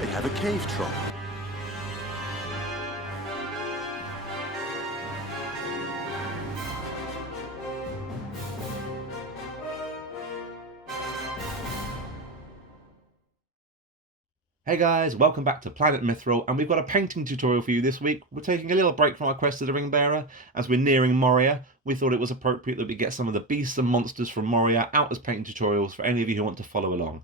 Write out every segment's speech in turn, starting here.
They have a cave troll. Hey guys, welcome back to Planet Mithril, and we've got a painting tutorial for you this week. We're taking a little break from our quest to the Ringbearer. As we're nearing Moria, we thought it was appropriate that we get some of the beasts and monsters from Moria out as painting tutorials for any of you who want to follow along.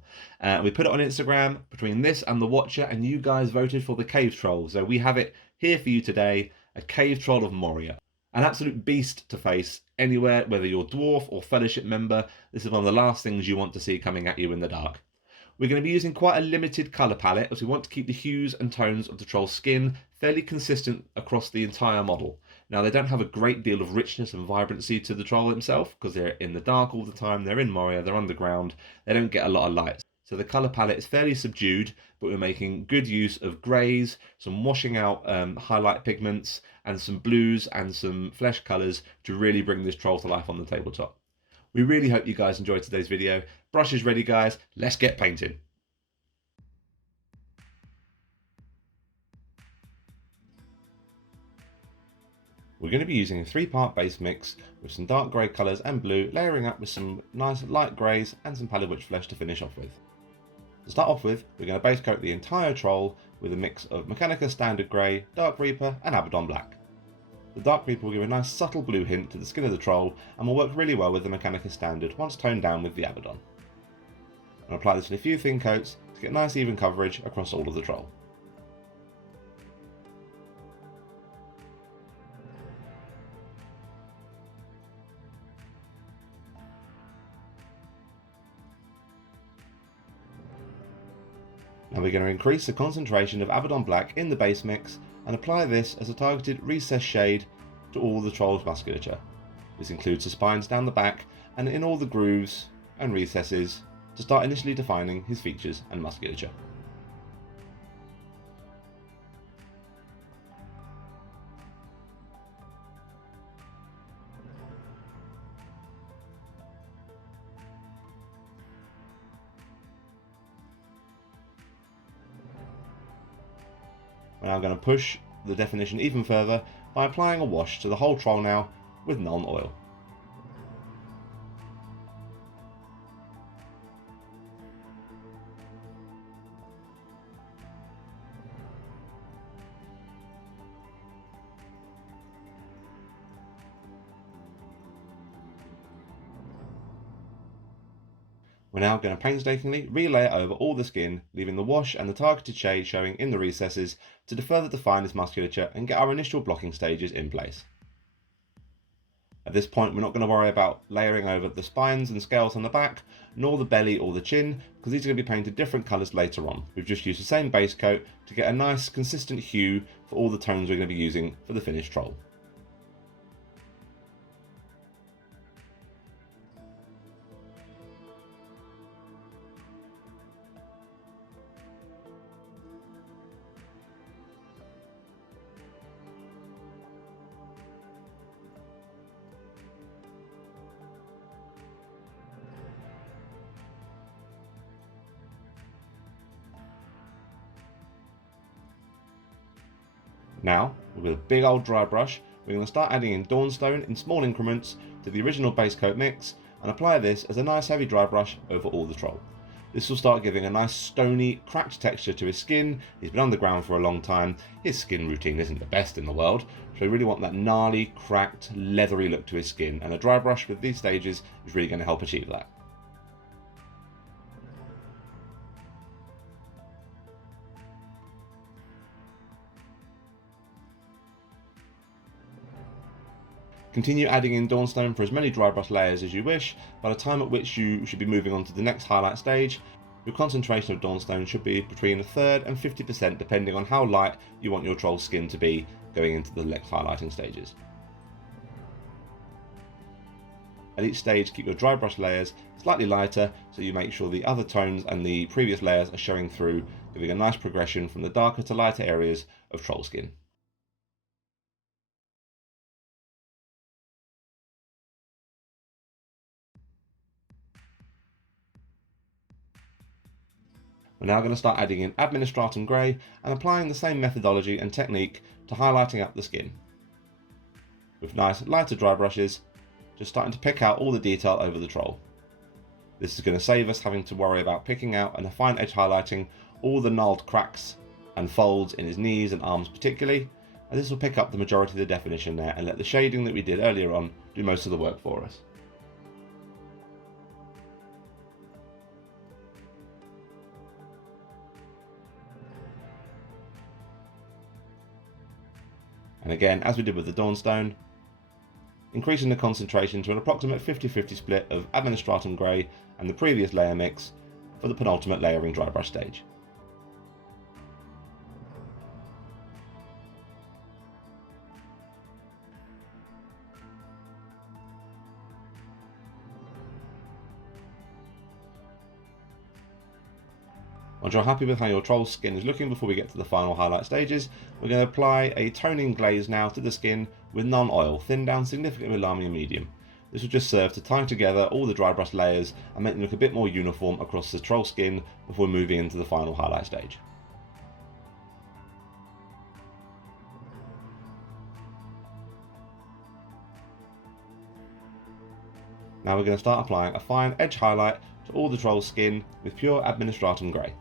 We put it on Instagram between this and the Watcher, and you guys voted for the cave troll. So we have it here for you today, a cave troll of Moria. An absolute beast to face anywhere, whether you're dwarf or fellowship member. This is one of the last things you want to see coming at you in the dark. We're going to be using quite a limited colour palette as we want to keep the hues and tones of the troll's skin fairly consistent across the entire model. Now, they don't have a great deal of richness and vibrancy to the troll himself because they're in the dark all the time, they're in Moria, they're underground, they don't get a lot of light. So the colour palette is fairly subdued, but we're making good use of greys, some washing out highlight pigments, and some blues and some flesh colours to really bring this troll to life on the tabletop. We really hope you guys enjoyed today's video. Brush is ready, guys. Let's get painting. We're going to be using a 3-part base mix with some dark grey colours and blue, layering up with some nice light greys and some pallid witch flesh to finish off with. To start off with, we're going to base coat the entire troll with a mix of Mechanica Standard Grey, Dark Reaper and Abaddon Black. The Dark Reaper will give a nice subtle blue hint to the skin of the troll and will work really well with the Mechanica Standard once toned down with the Abaddon. And apply this in a few thin coats to get nice even coverage across all of the troll. Now we're going to increase the concentration of Abaddon Black in the base mix and apply this as a targeted recessed shade to all the troll's musculature. This includes the spines down the back and in all the grooves and recesses to start initially defining his features and musculature. We're now going to push the definition even further by applying a wash to the whole troll now with Nuln Oil. We're now going to painstakingly relay it over all the skin, leaving the wash and the targeted shade showing in the recesses to further define its musculature and get our initial blocking stages in place. At this point, we're not going to worry about layering over the spines and scales on the back, nor the belly or the chin, because these are going to be painted different colours later on. We've just used the same base coat to get a nice consistent hue for all the tones we're going to be using for the finished troll. Now, with a big old dry brush, we're going to start adding in Dawnstone in small increments to the original base coat mix and apply this as a nice heavy dry brush over all the troll. This will start giving a nice stony, cracked texture to his skin. He's been underground for a long time. His skin routine isn't the best in the world, so we really want that gnarly, cracked, leathery look to his skin, and a dry brush with these stages is really going to help achieve that. Continue adding in Dawnstone for as many dry brush layers as you wish. By the time at which you should be moving on to the next highlight stage, your concentration of Dawnstone should be between a third and 50% depending on how light you want your troll's skin to be going into the next highlighting stages. At each stage, keep your dry brush layers slightly lighter so you make sure the other tones and the previous layers are showing through, giving a nice progression from the darker to lighter areas of troll skin. We're now going to start adding in administratum grey and applying the same methodology and technique to highlighting up the skin. With nice lighter dry brushes, just starting to pick out all the detail over the troll. This is going to save us having to worry about picking out and a fine edge highlighting all the gnarled cracks and folds in his knees and arms particularly, and this will pick up the majority of the definition there and let the shading that we did earlier on do most of the work for us. And again, as we did with the Dawnstone, increasing the concentration to an approximate 50-50 split of administratum grey and the previous layer mix for the penultimate layering dry brush stage. Once you're happy with how your troll's skin is looking before we get to the final highlight stages, we're going to apply a toning glaze now to the skin with non-oil, thinned down significantly with Lamy and medium. This will just serve to tie together all the dry brush layers and make them look a bit more uniform across the troll skin before moving into the final highlight stage. Now we're going to start applying a fine edge highlight to all the troll's skin with pure administratum grey.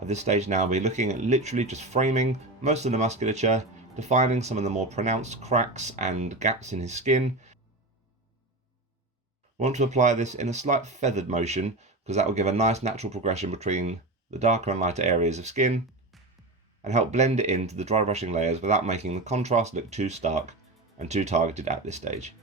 At this stage now we're looking at literally just framing most of the musculature, defining some of the more pronounced cracks and gaps in his skin. We want to apply this in a slight feathered motion because that will give a nice natural progression between the darker and lighter areas of skin and help blend it into the dry brushing layers without making the contrast look too stark and too targeted at this stage.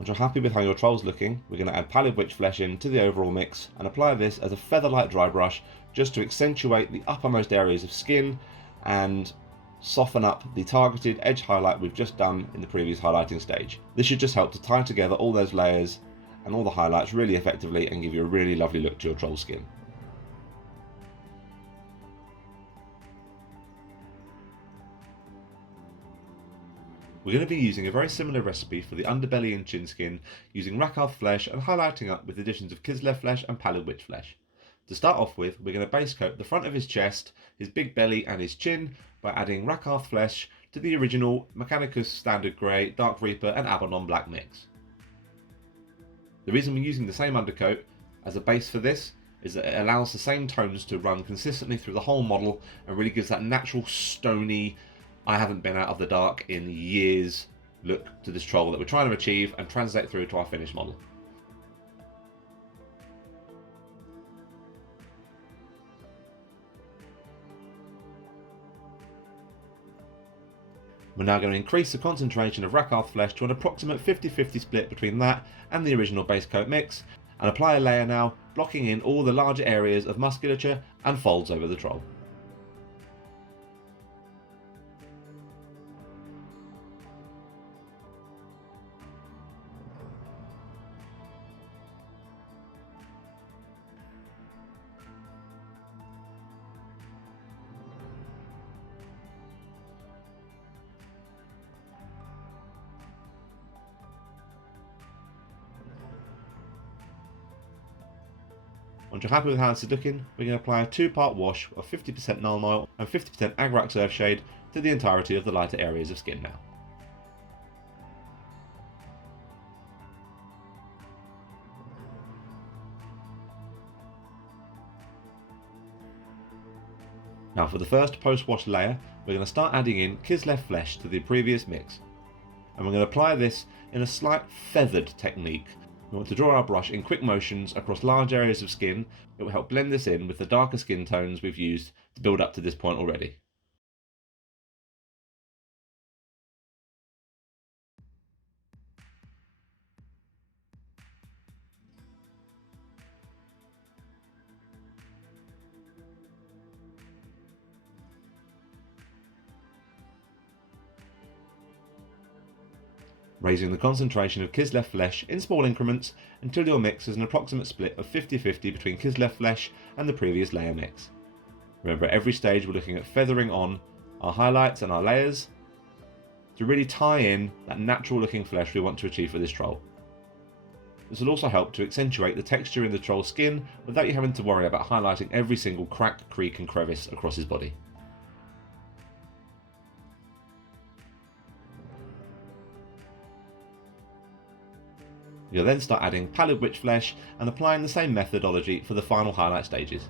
Once you're happy with how your troll's looking, we're going to add pallid witch flesh into the overall mix and apply this as a feather-light dry brush just to accentuate the uppermost areas of skin and soften up the targeted edge highlight we've just done in the previous highlighting stage. This should just help to tie together all those layers and all the highlights really effectively and give you a really lovely look to your troll skin. We're going to be using a very similar recipe for the underbelly and chin skin, using Rakarth flesh and highlighting up with additions of Kislev flesh and pallid witch flesh. To start off with, we're going to base coat the front of his chest, his big belly and his chin by adding Rakarth flesh to the original Mechanicus Standard Grey, Dark Reaper and Abaddon Black mix. The reason we're using the same undercoat as a base for this is that it allows the same tones to run consistently through the whole model and really gives that natural stony, I haven't been out of the dark in years look to this troll that we're trying to achieve and translate through to our finished model. We're now going to increase the concentration of Rakarth flesh to an approximate 50-50 split between that and the original base coat mix, and apply a layer now, blocking in all the larger areas of musculature and folds over the troll. Once you're happy with how this is looking, we're going to apply a 2-part wash of 50% Nuln Oil and 50% Agrax Earthshade to the entirety of the lighter areas of skin now. Now for the first post-wash layer, we're going to start adding in Kislev flesh to the previous mix. And we're going to apply this in a slight feathered technique. We want to draw our brush in quick motions across large areas of skin. It will help blend this in with the darker skin tones we've used to build up to this point already. Raising the concentration of Kislev flesh in small increments until your mix is an approximate split of 50-50 between Kislev flesh and the previous layer mix. Remember, at every stage we're looking at feathering on our highlights and our layers to really tie in that natural looking flesh we want to achieve for this troll. This will also help to accentuate the texture in the troll's skin without you having to worry about highlighting every single crack, creak and crevice across his body. You'll then start adding pallid witch flesh and applying the same methodology for the final highlight stages.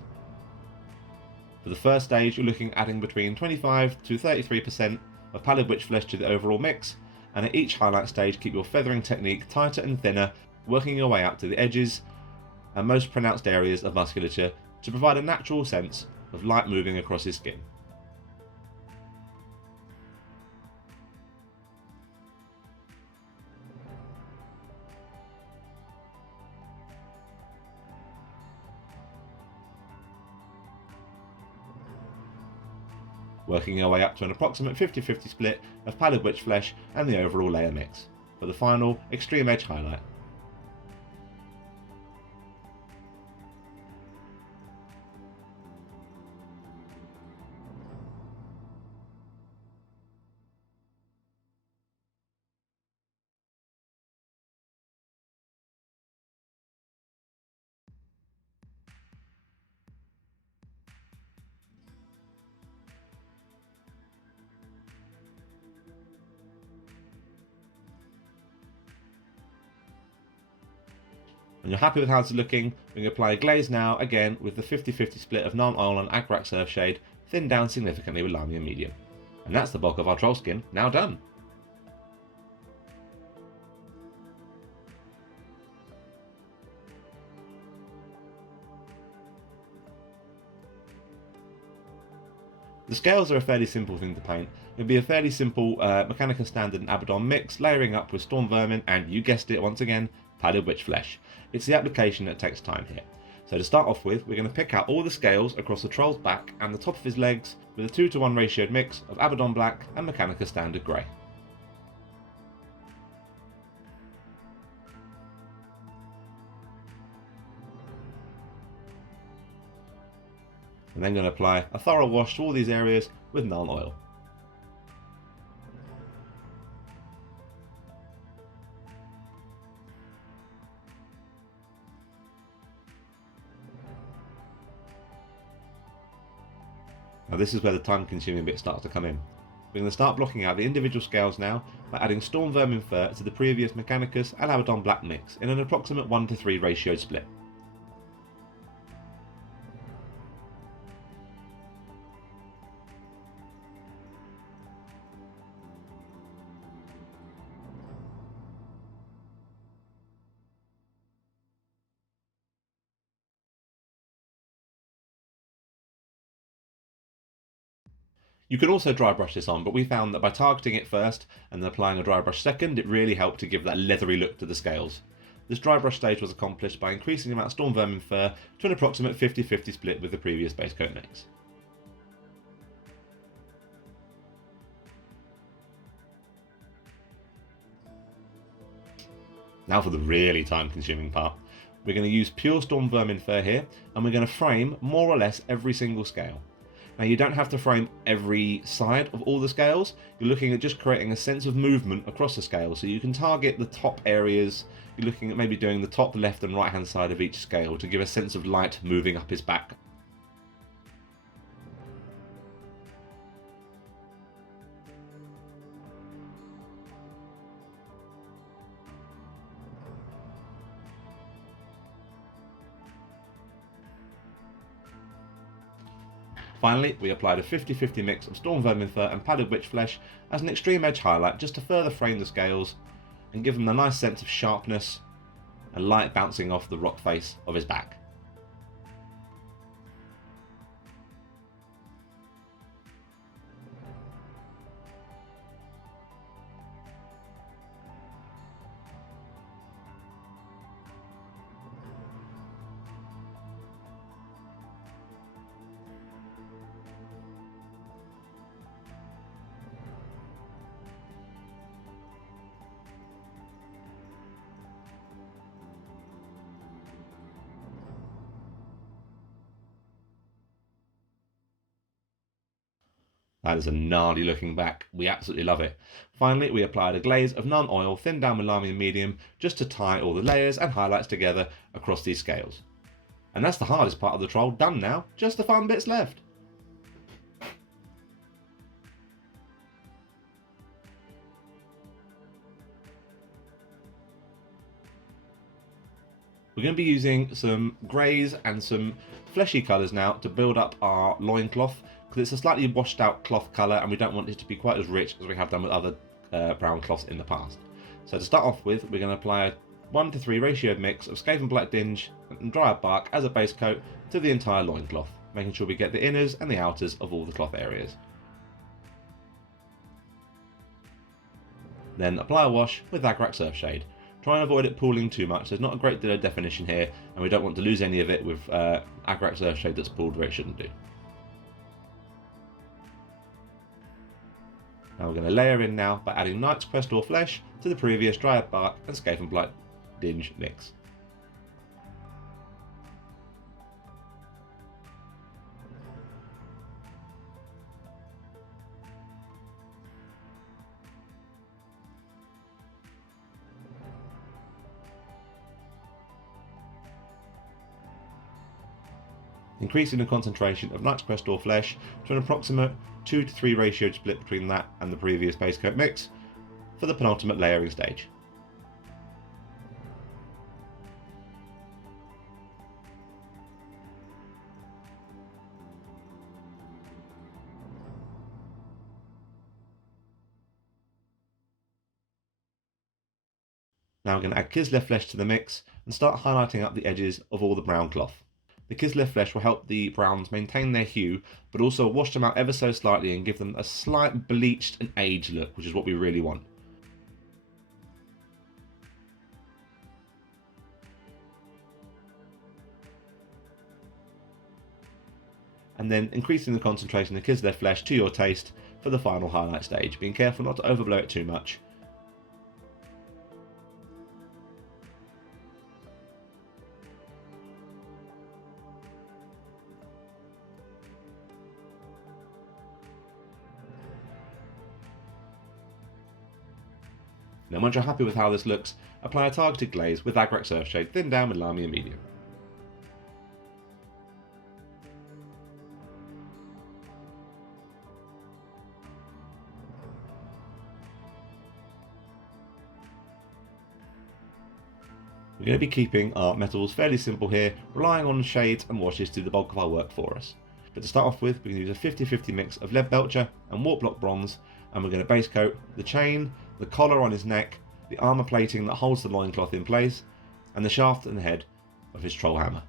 For the first stage, you're looking at adding between 25 to 33% of pallid witch flesh to the overall mix, and at each highlight stage keep your feathering technique tighter and thinner, working your way out to the edges and most pronounced areas of musculature to provide a natural sense of light moving across his skin. Working our way up to an approximate 50-50 split of pallid witch flesh and the overall layer mix, for the final extreme edge highlight. When you're happy with how it's looking, we can apply a glaze now, again with the 50-50 split of non-oil and Agrak Surf Shade, thinned down significantly with Lamy and Medium. And that's the bulk of our troll skin now done. The scales are a fairly simple thing to paint. It'll be a fairly simple Mechanica Standard and Abaddon mix, layering up with Storm Vermin and, you guessed it once again, Pallid Witch Flesh. It's the application that takes time here. So to start off with, we're going to pick out all the scales across the troll's back and the top of his legs with a 2-to-1 ratioed mix of Abaddon Black and Mechanica Standard Grey. And then going to apply a thorough wash to all these areas with Nuln Oil. Now this is where the time consuming bit starts to come in. We're going to start blocking out the individual scales now by adding Storm Vermin Fur to the previous Mechanicus and Abaddon Black mix in an approximate 1-to-3 ratioed split. You can also dry brush this on, but we found that by targeting it first and then applying a dry brush second, it really helped to give that leathery look to the scales. This dry brush stage was accomplished by increasing the amount of Storm Vermin Fur to an approximate 50-50 split with the previous base coat mix. Now for the really time-consuming part. We're going to use pure Storm Vermin Fur here, and we're going to frame more or less every single scale. Now you don't have to frame every side of all the scales, you're looking at just creating a sense of movement across the scale, so you can target the top areas. You're looking at maybe doing the top left and right hand side of each scale to give a sense of light moving up his back. Finally, we applied a 50-50 mix of storm vermin fur and padded witch flesh as an extreme edge highlight just to further frame the scales and give them a nice sense of sharpness and light bouncing off the rock face of his back. That is a gnarly looking back. We absolutely love it. Finally, we applied a glaze of non-oil thinned down with lamy and medium just to tie all the layers and highlights together across these scales. And that's the hardest part of the troll done now, just the fun bits left. We're going to be using some greys and some fleshy colours now to build up our loincloth, because it's a slightly washed out cloth colour and we don't want it to be quite as rich as we have done with other brown cloths in the past. So to start off with, we're going to apply a 1:3 ratio mix of Skaven Black Dinge and dried bark as a base coat to the entire loincloth, making sure we get the inners and the outers of all the cloth areas. Then apply a wash with Agrak Surfshade. Try and avoid it pooling too much. There's not a great deal of definition here and we don't want to lose any of it with Agrak Surfshade that's pooled where it shouldn't do. Now we're going to layer in now by adding Knight's Crest or Flesh to the previous Dryad Bark and Skaven Black Dinge mix. Increasing the concentration of Knight's Crest or Flesh to an approximate 2:3 ratio split between that and the previous base coat mix for the penultimate layering stage. Now we're going to add Kislev flesh to the mix and start highlighting up the edges of all the brown cloth. The Kislev flesh will help the browns maintain their hue, but also wash them out ever so slightly and give them a slight bleached and aged look, which is what we really want. And then increasing the concentration of Kislev flesh to your taste for the final highlight stage, being careful not to overblow it too much. Now once you're happy with how this looks, apply a targeted glaze with Agrak Surfshade thinned down with lamy and medium. We're going to be keeping our metals fairly simple here, relying on shades and washes to do the bulk of our work for us. But to start off with, we're going to use a 50-50 mix of lead belcher and wart block bronze, and we're going to base coat the chain, the collar on his neck, the armour plating that holds the loincloth in place, and the shaft and head of his troll hammer.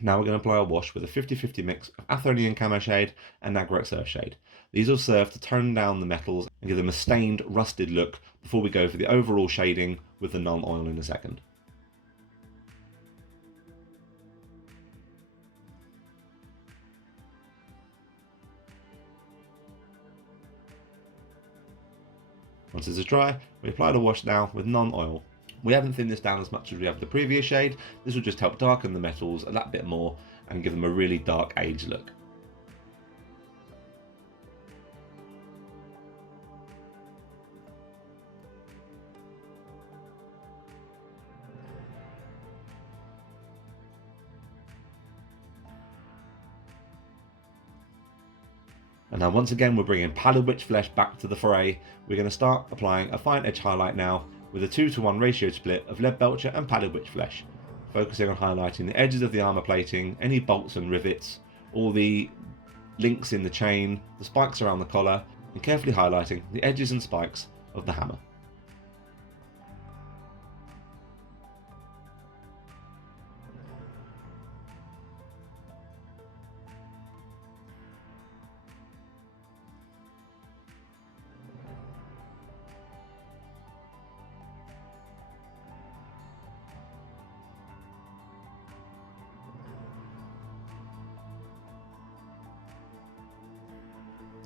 Now we're going to apply a wash with a 50-50 mix of Athonian Camo Shade and Agrak Surfshade. These will serve to tone down the metals and give them a stained, rusted look before we go for the overall shading with the non-oil in a second. Once this is dry, we apply the wash now with non-oil. We haven't thinned this down as much as we have the previous shade. This will just help darken the metals a that bit more and give them a really dark aged look. And now once again we're bringing Pallid Witch Flesh back to the fray. We're going to start applying a fine edge highlight now with a 2-to-1 ratio split of Lead Belcher and Pallid Witch Flesh, focusing on highlighting the edges of the armour plating, any bolts and rivets, all the links in the chain, the spikes around the collar, and carefully highlighting the edges and spikes of the hammer.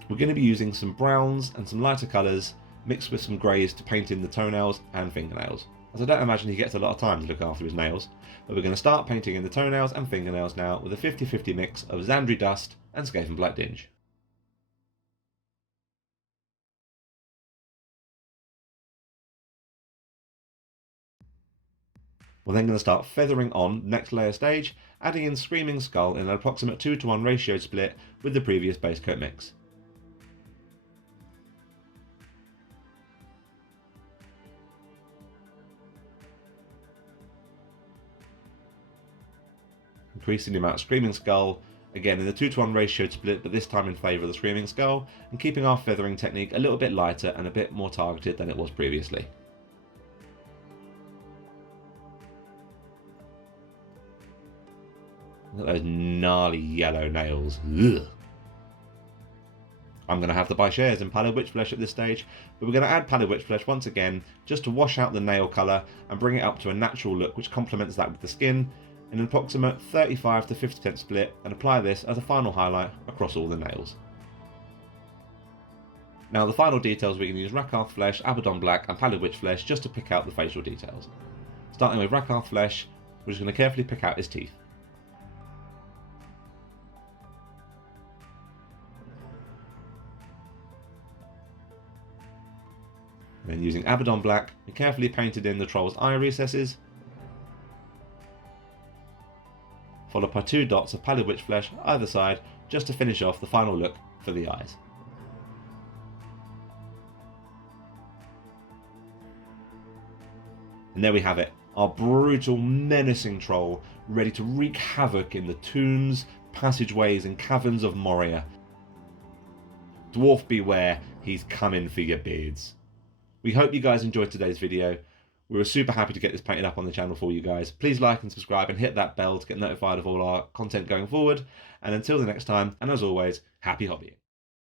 We're going to be using some browns and some lighter colours mixed with some greys to paint in the toenails and fingernails, as I don't imagine he gets a lot of time to look after his nails, but we're going to start painting in the toenails and fingernails now with a 50-50 mix of Zandri Dust and Skaven Black Dinge. We're then going to start feathering on next layer stage, adding in Screaming Skull in an approximate 2-to-1 ratio split with the previous base coat mix. Increasing the amount of Screaming Skull, again in the 2-to-1 ratio split, but this time in favour of the Screaming Skull, and keeping our feathering technique a little bit lighter and a bit more targeted than it was previously. Look at those gnarly yellow nails. Ugh. I'm going to have to buy shares in Pallid Witch Flesh at this stage, but we're going to add Pallid Witch Flesh once again, just to wash out the nail colour and bring it up to a natural look which complements that with the skin, in an approximate 35 to 50% split, and apply this as a final highlight across all the nails. Now the final details, we're going to use Rakarth Flesh, Abaddon Black and Pallid Witch Flesh just to pick out the facial details. Starting with Rakarth Flesh, we're just going to carefully pick out his teeth. And then using Abaddon Black, we carefully painted in the troll's eye recesses, followed by 2 dots of Pallid Witch Flesh either side, just to finish off the final look for the eyes. And there we have it, our brutal, menacing troll, ready to wreak havoc in the tombs, passageways and caverns of Moria. Dwarf beware, he's coming for your beards. We hope you guys enjoyed today's video. We were super happy to get this painted up on the channel for you guys. Please like and subscribe and hit that bell to get notified of all our content going forward. And until the next time, and as always, happy hobbying.